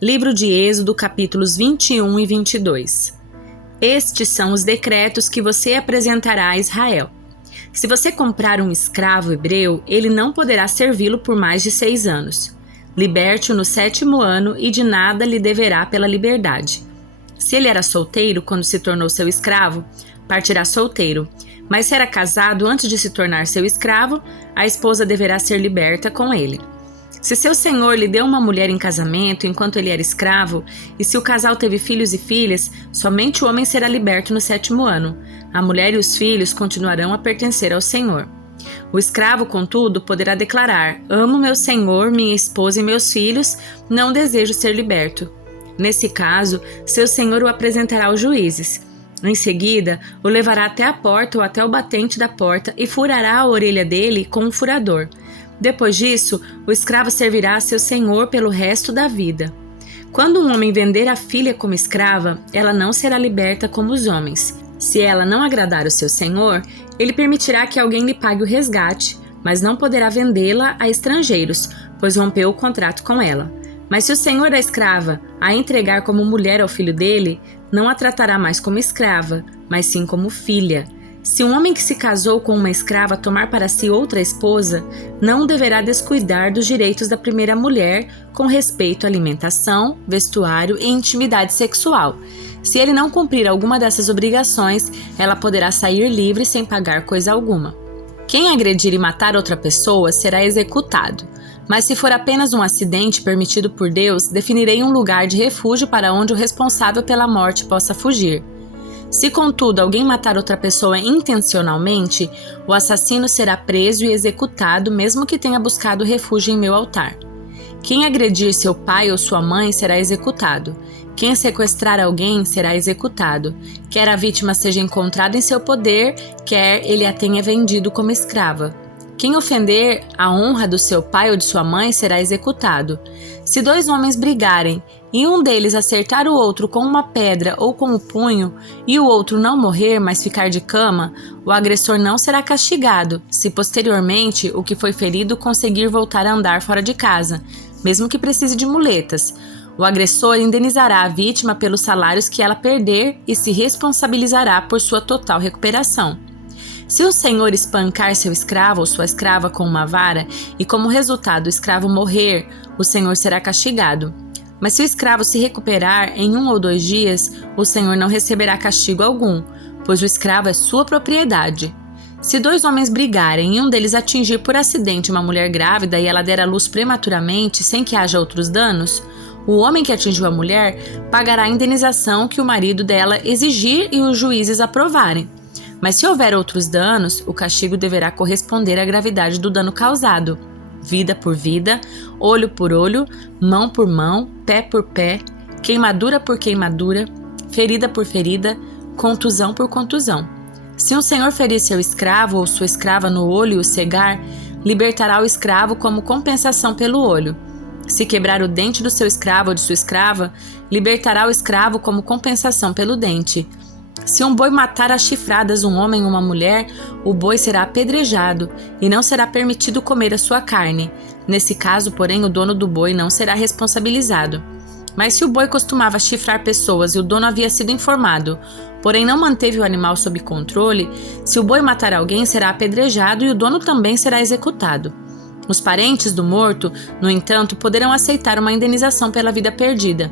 Livro de Êxodo, capítulos 21 e 22. Estes são os decretos que você apresentará a Israel. Se você comprar um escravo hebreu, ele não poderá servi-lo por mais de 6 anos. Liberte-o no 7º ano e de nada lhe deverá pela liberdade. Se ele era solteiro quando se tornou seu escravo, partirá solteiro. Mas se era casado antes de se tornar seu escravo, a esposa deverá ser liberta com ele. Se seu senhor lhe deu uma mulher em casamento enquanto ele era escravo, e se o casal teve filhos e filhas, somente o homem será liberto no 7º ano. A mulher e os filhos continuarão a pertencer ao senhor. O escravo, contudo, poderá declarar: amo meu senhor, minha esposa e meus filhos, não desejo ser liberto. Nesse caso, seu senhor o apresentará aos juízes. Em seguida, o levará até a porta ou até o batente da porta e furará a orelha dele com um furador. Depois disso, o escravo servirá a seu senhor pelo resto da vida. Quando um homem vender a filha como escrava, ela não será liberta como os homens. Se ela não agradar o seu senhor, ele permitirá que alguém lhe pague o resgate, mas não poderá vendê-la a estrangeiros, pois rompeu o contrato com ela. Mas se o senhor da escrava a entregar como mulher ao filho dele, não a tratará mais como escrava, mas sim como filha. Se um homem que se casou com uma escrava tomar para si outra esposa, não deverá descuidar dos direitos da primeira mulher com respeito à alimentação, vestuário e intimidade sexual. Se ele não cumprir alguma dessas obrigações, ela poderá sair livre sem pagar coisa alguma. Quem agredir e matar outra pessoa será executado. Mas se for apenas um acidente permitido por Deus, definirei um lugar de refúgio para onde o responsável pela morte possa fugir. Se, contudo, alguém matar outra pessoa intencionalmente, o assassino será preso e executado, mesmo que tenha buscado refúgio em meu altar. Quem agredir seu pai ou sua mãe será executado. Quem sequestrar alguém será executado, quer a vítima seja encontrada em seu poder, quer ele a tenha vendido como escrava. Quem ofender a honra do seu pai ou de sua mãe será executado. Se 2 homens brigarem e um deles acertar o outro com uma pedra ou com o punho e o outro não morrer, mas ficar de cama, o agressor não será castigado, se posteriormente o que foi ferido conseguir voltar a andar fora de casa, mesmo que precise de muletas. O agressor indenizará a vítima pelos salários que ela perder e se responsabilizará por sua total recuperação. Se o senhor espancar seu escravo ou sua escrava com uma vara e como resultado o escravo morrer, o senhor será castigado. Mas se o escravo se recuperar em 1 ou 2 dias, o senhor não receberá castigo algum, pois o escravo é sua propriedade. Se 2 homens brigarem e um deles atingir por acidente uma mulher grávida e ela der à luz prematuramente sem que haja outros danos, o homem que atingiu a mulher pagará a indenização que o marido dela exigir e os juízes aprovarem. Mas se houver outros danos, o castigo deverá corresponder à gravidade do dano causado. Vida por vida, olho por olho, mão por mão, pé por pé, queimadura por queimadura, ferida por ferida, contusão por contusão. Se um senhor ferir seu escravo ou sua escrava no olho e o cegar, libertará o escravo como compensação pelo olho. Se quebrar o dente do seu escravo ou de sua escrava, libertará o escravo como compensação pelo dente. Se um boi matar a chifradas um homem ou uma mulher, o boi será apedrejado e não será permitido comer a sua carne. Nesse caso, porém, o dono do boi não será responsabilizado. Mas se o boi costumava chifrar pessoas e o dono havia sido informado, porém não manteve o animal sob controle, se o boi matar alguém, será apedrejado e o dono também será executado. Os parentes do morto, no entanto, poderão aceitar uma indenização pela vida perdida.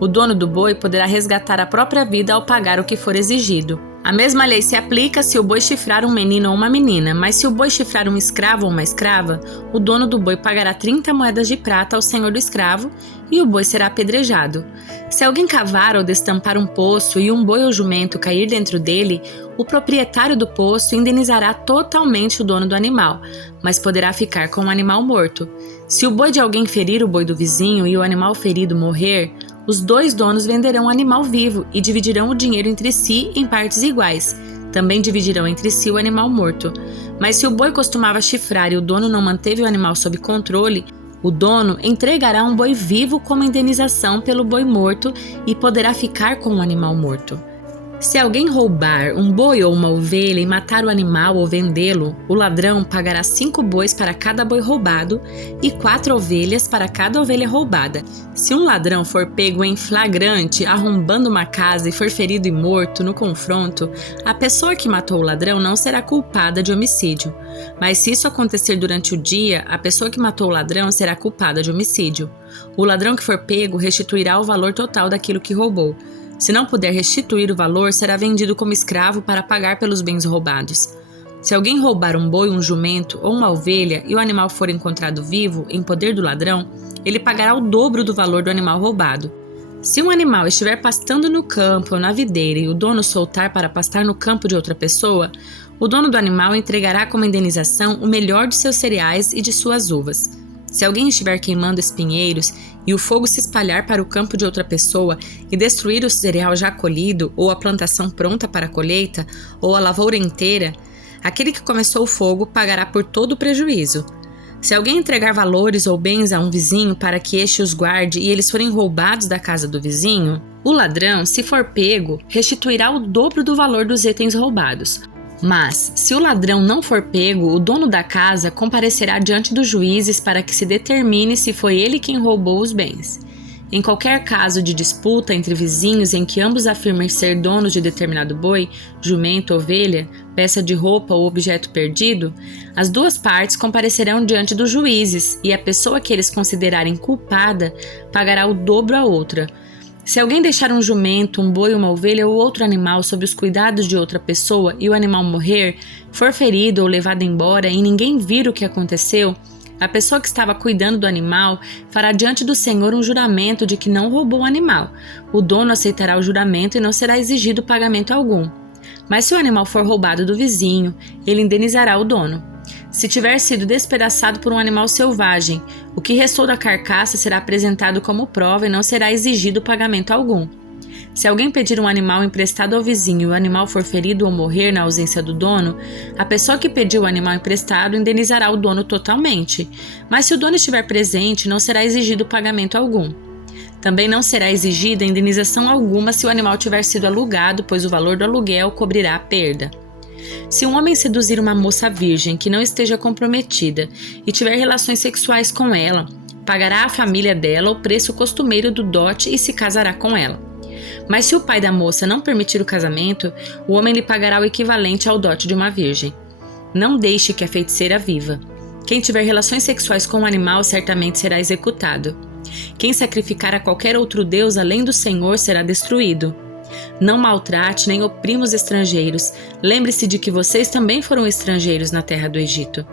O dono do boi poderá resgatar a própria vida ao pagar o que for exigido. A mesma lei se aplica se o boi chifrar um menino ou uma menina, mas se o boi chifrar um escravo ou uma escrava, o dono do boi pagará 30 moedas de prata ao senhor do escravo e o boi será apedrejado. Se alguém cavar ou destampar um poço e um boi ou jumento cair dentro dele, o proprietário do poço indenizará totalmente o dono do animal, mas poderá ficar com o animal morto. Se o boi de alguém ferir o boi do vizinho e o animal ferido morrer, os 2 donos venderão o animal vivo e dividirão o dinheiro entre si em partes iguais. Também dividirão entre si o animal morto. Mas se o boi costumava chifrar e o dono não manteve o animal sob controle, o dono entregará um boi vivo como indenização pelo boi morto e poderá ficar com o animal morto. Se alguém roubar um boi ou uma ovelha e matar o animal ou vendê-lo, o ladrão pagará 5 bois para cada boi roubado e 4 ovelhas para cada ovelha roubada. Se um ladrão for pego em flagrante arrombando uma casa e for ferido e morto no confronto, a pessoa que matou o ladrão não será culpada de homicídio. Mas se isso acontecer durante o dia, a pessoa que matou o ladrão será culpada de homicídio. O ladrão que for pego restituirá o valor total daquilo que roubou. Se não puder restituir o valor, será vendido como escravo para pagar pelos bens roubados. Se alguém roubar um boi, um jumento ou uma ovelha e o animal for encontrado vivo, em poder do ladrão, ele pagará o dobro do valor do animal roubado. Se um animal estiver pastando no campo ou na videira e o dono soltar para pastar no campo de outra pessoa, o dono do animal entregará como indenização o melhor de seus cereais e de suas uvas. Se alguém estiver queimando espinheiros e o fogo se espalhar para o campo de outra pessoa e destruir o cereal já colhido, ou a plantação pronta para a colheita, ou a lavoura inteira, aquele que começou o fogo pagará por todo o prejuízo. Se alguém entregar valores ou bens a um vizinho para que este os guarde e eles forem roubados da casa do vizinho, o ladrão, se for pego, restituirá o dobro do valor dos itens roubados. Mas, se o ladrão não for pego, o dono da casa comparecerá diante dos juízes para que se determine se foi ele quem roubou os bens. Em qualquer caso de disputa entre vizinhos em que ambos afirmem ser donos de determinado boi, jumento, ovelha, peça de roupa ou objeto perdido, as duas partes comparecerão diante dos juízes e a pessoa que eles considerarem culpada pagará o dobro à outra. Se alguém deixar um jumento, um boi, uma ovelha ou outro animal sob os cuidados de outra pessoa e o animal morrer, for ferido ou levado embora e ninguém vir o que aconteceu, a pessoa que estava cuidando do animal fará diante do Senhor um juramento de que não roubou o animal. O dono aceitará o juramento e não será exigido pagamento algum. Mas se o animal for roubado do vizinho, ele indenizará o dono. Se tiver sido despedaçado por um animal selvagem, o que restou da carcaça será apresentado como prova e não será exigido pagamento algum. Se alguém pedir um animal emprestado ao vizinho e o animal for ferido ou morrer na ausência do dono, a pessoa que pediu o animal emprestado indenizará o dono totalmente. Mas se o dono estiver presente, não será exigido pagamento algum. Também não será exigida indenização alguma se o animal tiver sido alugado, pois o valor do aluguel cobrirá a perda. Se um homem seduzir uma moça virgem que não esteja comprometida e tiver relações sexuais com ela, pagará à família dela o preço costumeiro do dote e se casará com ela. Mas se o pai da moça não permitir o casamento, o homem lhe pagará o equivalente ao dote de uma virgem. Não deixe que a feiticeira viva. Quem tiver relações sexuais com um animal certamente será executado. Quem sacrificar a qualquer outro deus além do Senhor será destruído. Não maltrate nem oprima os estrangeiros. Lembre-se de que vocês também foram estrangeiros na terra do Egito.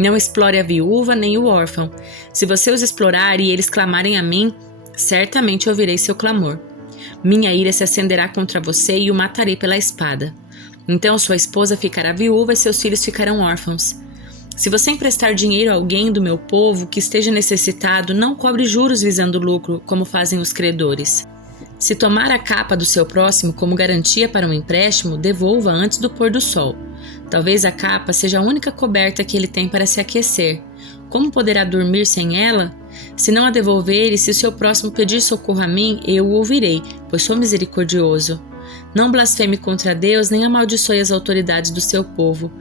Não explore a viúva nem o órfão. Se você os explorar e eles clamarem a mim, certamente ouvirei seu clamor. Minha ira se acenderá contra você e o matarei pela espada. Então sua esposa ficará viúva e seus filhos ficarão órfãos. Se você emprestar dinheiro a alguém do meu povo que esteja necessitado, não cobre juros visando lucro, como fazem os credores. Se tomar a capa do seu próximo como garantia para um empréstimo, devolva antes do pôr do sol. Talvez a capa seja a única coberta que ele tem para se aquecer. Como poderá dormir sem ela? Se não a devolver e se o seu próximo pedir socorro a mim, eu o ouvirei, pois sou misericordioso. Não blasfeme contra Deus, nem amaldiçoe as autoridades do seu povo.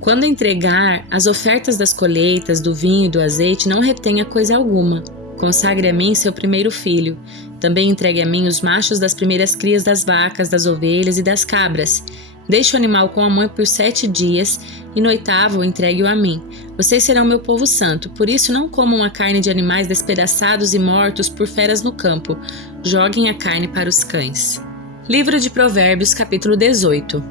Quando entregar as ofertas das colheitas, do vinho e do azeite, não retenha coisa alguma. Consagre a mim seu primeiro filho. Também entregue a mim os machos das primeiras crias das vacas, das ovelhas e das cabras. Deixe o animal com a mãe por 7 dias, e no 8º entregue-o a mim. Vocês serão meu povo santo, por isso não comam a carne de animais despedaçados e mortos por feras no campo. Joguem a carne para os cães. Livro de Provérbios, capítulo 18.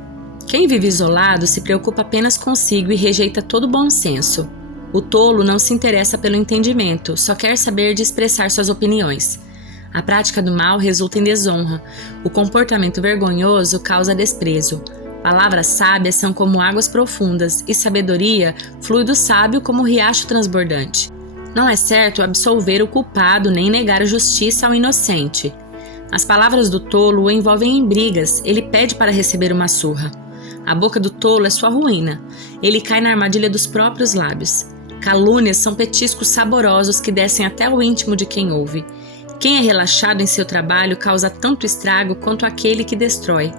Quem vive isolado se preocupa apenas consigo e rejeita todo bom senso. O tolo não se interessa pelo entendimento, só quer saber de expressar suas opiniões. A prática do mal resulta em desonra. O comportamento vergonhoso causa desprezo. Palavras sábias são como águas profundas, e sabedoria flui do sábio como riacho transbordante. Não é certo absolver o culpado nem negar a justiça ao inocente. As palavras do tolo o envolvem em brigas, ele pede para receber uma surra. A boca do tolo é sua ruína, ele cai na armadilha dos próprios lábios. Calúnias são petiscos saborosos que descem até o íntimo de quem ouve. Quem é relaxado em seu trabalho causa tanto estrago quanto aquele que destrói.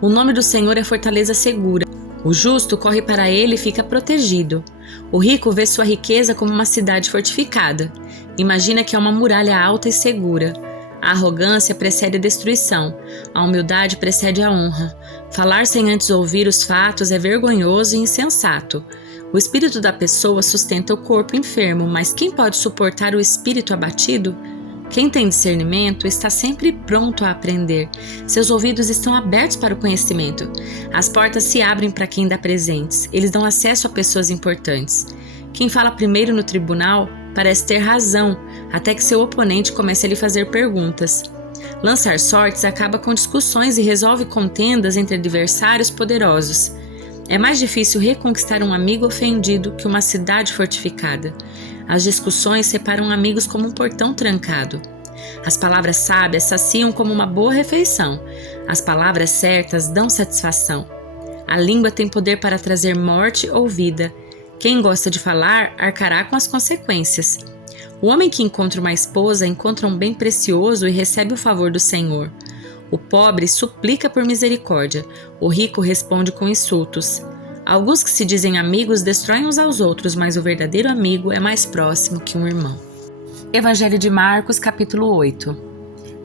O nome do Senhor é fortaleza segura. O justo corre para ele e fica protegido. O rico vê sua riqueza como uma cidade fortificada. Imagina que é uma muralha alta e segura. A arrogância precede a destruição. A humildade precede a honra. Falar sem antes ouvir os fatos é vergonhoso e insensato. O espírito da pessoa sustenta o corpo enfermo, mas quem pode suportar o espírito abatido? Quem tem discernimento está sempre pronto a aprender. Seus ouvidos estão abertos para o conhecimento. As portas se abrem para quem dá presentes. Eles dão acesso a pessoas importantes. Quem fala primeiro no tribunal parece ter razão, até que seu oponente comece a lhe fazer perguntas. Lançar sortes acaba com discussões e resolve contendas entre adversários poderosos. É mais difícil reconquistar um amigo ofendido que uma cidade fortificada. As discussões separam amigos como um portão trancado. As palavras sábias saciam como uma boa refeição. As palavras certas dão satisfação. A língua tem poder para trazer morte ou vida. Quem gosta de falar arcará com as consequências. O homem que encontra uma esposa encontra um bem precioso e recebe o favor do Senhor. O pobre suplica por misericórdia. O rico responde com insultos. Alguns que se dizem amigos destroem uns aos outros, mas o verdadeiro amigo é mais próximo que um irmão. Evangelho de Marcos, capítulo 8.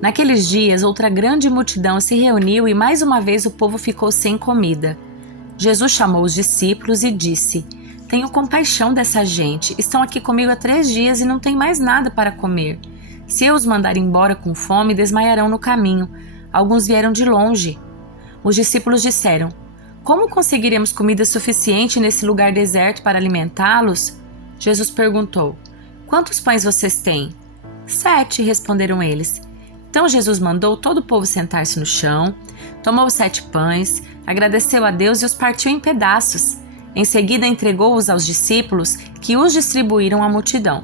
Naqueles dias, outra grande multidão se reuniu e mais uma vez o povo ficou sem comida. Jesus chamou os discípulos e disse: Tenho compaixão dessa gente. Estão aqui comigo há 3 dias e não têm mais nada para comer. Se eu os mandar embora com fome, desmaiarão no caminho. Alguns vieram de longe. Os discípulos disseram: Como conseguiremos comida suficiente nesse lugar deserto para alimentá-los? Jesus perguntou: Quantos pães vocês têm? 7, responderam eles. Então Jesus mandou todo o povo sentar-se no chão, tomou os 7 pães, agradeceu a Deus e os partiu em pedaços. Em seguida entregou-os aos discípulos, que os distribuíram à multidão.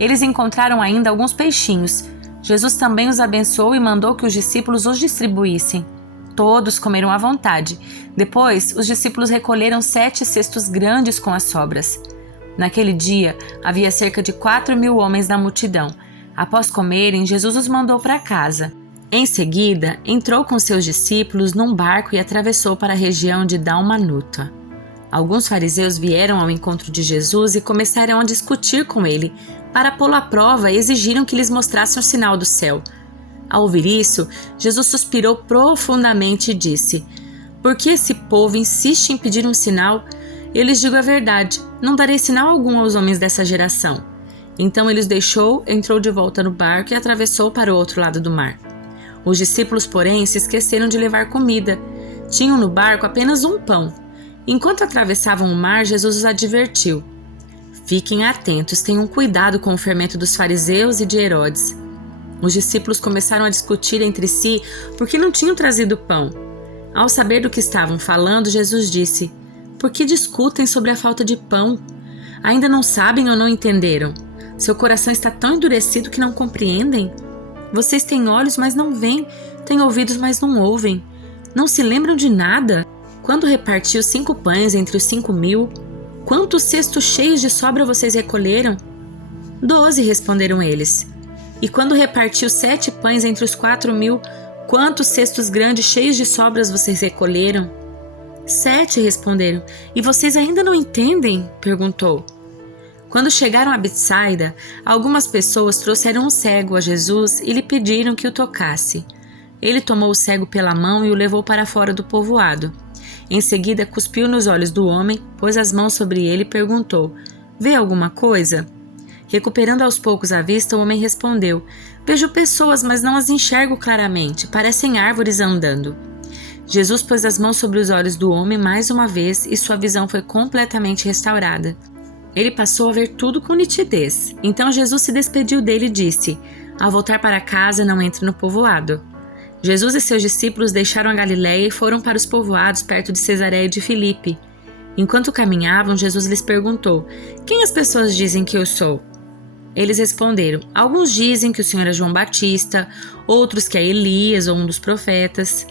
Eles encontraram ainda alguns peixinhos. Jesus também os abençoou e mandou que os discípulos os distribuíssem. Todos comeram à vontade. Depois, os discípulos recolheram 7 cestos grandes com as sobras. Naquele dia, havia cerca de 4.000 homens na multidão. Após comerem, Jesus os mandou para casa. Em seguida, entrou com seus discípulos num barco e atravessou para a região de Dalmanuta. Alguns fariseus vieram ao encontro de Jesus e começaram a discutir com ele. Para pô-lo à prova, exigiram que lhes mostrasse um sinal do céu. Ao ouvir isso, Jesus suspirou profundamente e disse: Por que esse povo insiste em pedir um sinal? Eu lhes digo a verdade, não darei sinal algum aos homens dessa geração. Então ele os deixou, entrou de volta no barco e atravessou para o outro lado do mar. Os discípulos, porém, se esqueceram de levar comida. Tinham no barco apenas um pão. Enquanto atravessavam o mar, Jesus os advertiu: Fiquem atentos, tenham cuidado com o fermento dos fariseus e de Herodes. Os discípulos começaram a discutir entre si porque não tinham trazido pão. Ao saber do que estavam falando, Jesus disse: Por que discutem sobre a falta de pão? Ainda não sabem ou não entenderam? Seu coração está tão endurecido que não compreendem? Vocês têm olhos, mas não veem, têm ouvidos, mas não ouvem. Não se lembram de nada? Quando repartiu 5 pães entre os 5.000, quantos cestos cheios de sobra vocês recolheram? 12, responderam eles. E quando repartiu 7 pães entre os 4.000, quantos cestos grandes cheios de sobras vocês recolheram? 7, responderam. E vocês ainda não entendem? Perguntou. Quando chegaram a Betsaida, algumas pessoas trouxeram um cego a Jesus e lhe pediram que o tocasse. Ele tomou o cego pela mão e o levou para fora do povoado. Em seguida, cuspiu nos olhos do homem, pôs as mãos sobre ele e perguntou: Vê alguma coisa? Recuperando aos poucos a vista, o homem respondeu: Vejo pessoas, mas não as enxergo claramente, parecem árvores andando. Jesus pôs as mãos sobre os olhos do homem mais uma vez e sua visão foi completamente restaurada. Ele passou a ver tudo com nitidez. Então Jesus se despediu dele e disse: Ao voltar para casa, não entre no povoado. Jesus e seus discípulos deixaram a Galiléia e foram para os povoados perto de Cesareia de Filipe. Enquanto caminhavam, Jesus lhes perguntou: Quem as pessoas dizem que eu sou? Eles responderam: Alguns dizem que o Senhor é João Batista, outros que é Elias ou um dos profetas.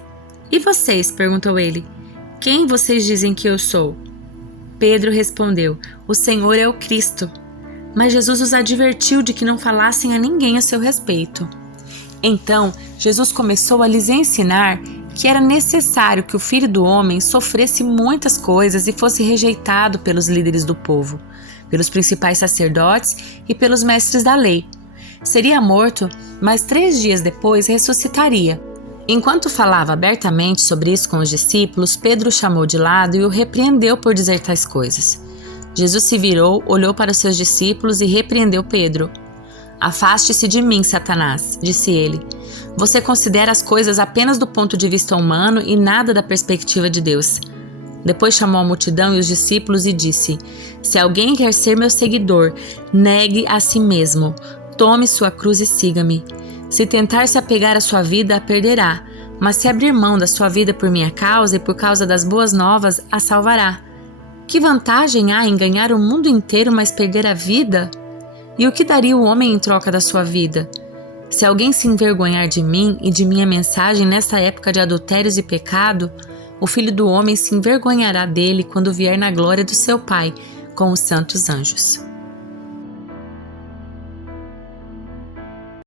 E vocês? Perguntou ele. Quem vocês dizem que eu sou? Pedro respondeu: O Senhor é o Cristo. Mas Jesus os advertiu de que não falassem a ninguém a seu respeito. Então, Jesus começou a lhes ensinar que era necessário que o Filho do Homem sofresse muitas coisas e fosse rejeitado pelos líderes do povo, pelos principais sacerdotes e pelos mestres da lei. Seria morto, mas 3 dias depois ressuscitaria. Enquanto falava abertamente sobre isso com os discípulos, Pedro o chamou de lado e o repreendeu por dizer tais coisas. Jesus se virou, olhou para os seus discípulos e repreendeu Pedro. "Afaste-se de mim, Satanás", disse ele. "Você considera as coisas apenas do ponto de vista humano e nada da perspectiva de Deus." Depois chamou a multidão e os discípulos e disse: "Se alguém quer ser meu seguidor, negue a si mesmo. Tome sua cruz e siga-me. Se tentar se apegar à sua vida, a perderá. Mas se abrir mão da sua vida por minha causa e por causa das boas novas, a salvará. Que vantagem há em ganhar o mundo inteiro, mas perder a vida? E o que daria o homem em troca da sua vida? Se alguém se envergonhar de mim e de minha mensagem nesta época de adultérios e pecado, o Filho do Homem se envergonhará dele quando vier na glória do seu Pai com os santos anjos."